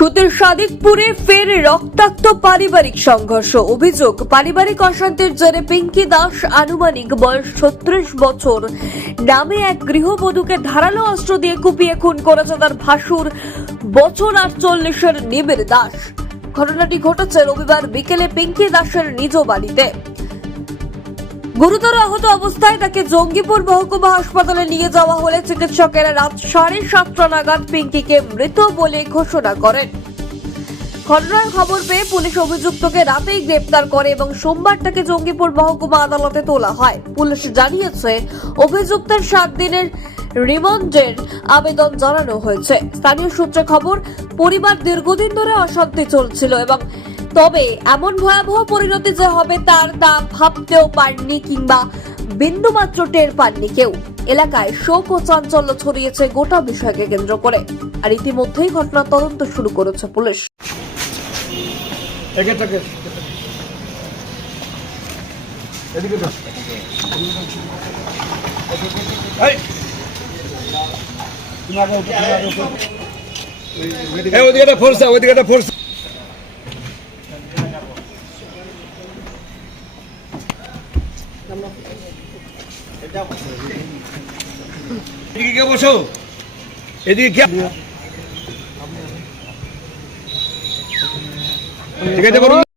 সুতের সাদিকপুরে ফের রক্তাক্ত পারিবারিক সংঘর্ষ। অভিযোগ, পারিবারিক অশান্তির জেরে পিঙ্কি দাস আনুমানিক বয়স ছত্রিশ বছর। নামে এক গৃহবধূকে ধারালো অস্ত্র দিয়ে কুপিয়ে খুন করেছে তার ভাসুর বছর আটচল্লিশের নিবিড় দাস। ঘটনাটি ঘটেছে রবিবার বিকেলে পিঙ্কি দাসের নিজ বাড়িতে। গুরুতর আহত অবস্থায় তাকে জঙ্গিপুর মহকুমা হাসপাতালে নিয়ে যাওয়া হলে চিকিৎসকেরা রাত সাড়ে সাতটা নাগাদ পিঙ্কিকে মৃত বলে ঘোষণা করেন। ঘটনার খবর পেয়ে পুলিশ অভিযুক্তকে রাতেই গ্রেপ্তার করে এবং সোমবার তাকে জঙ্গিপুর মহকুমা আদালতে তোলা হয়। পুলিশ জানিয়েছে, অভিযুক্তের সাত দিনের রিমান্ডের আবেদন জানানো হয়েছে। স্থানীয় সূত্রে খবর, পরিবার দীর্ঘদিন ধরে অশান্তি চলছিল এবং তবে এমন ভয়াবহ পরিণতি যে হবে তার তা ভাবতেও পারেননি কিংবা বিন্দুমাত্র টের পাননি কেউ। এলাকায় শোক ও চাঞ্চল্য ছড়িয়েছে গোটা বিষয়কে কেন্দ্র করে। আর ইতিমধ্যেই ঘটনার তদন্ত শুরু করেছে পুলিশ। ওদিকে ফোর্স ওদিকে ফোর্স এদিকে কে বসো? এদিকে কে? ঠিক আছে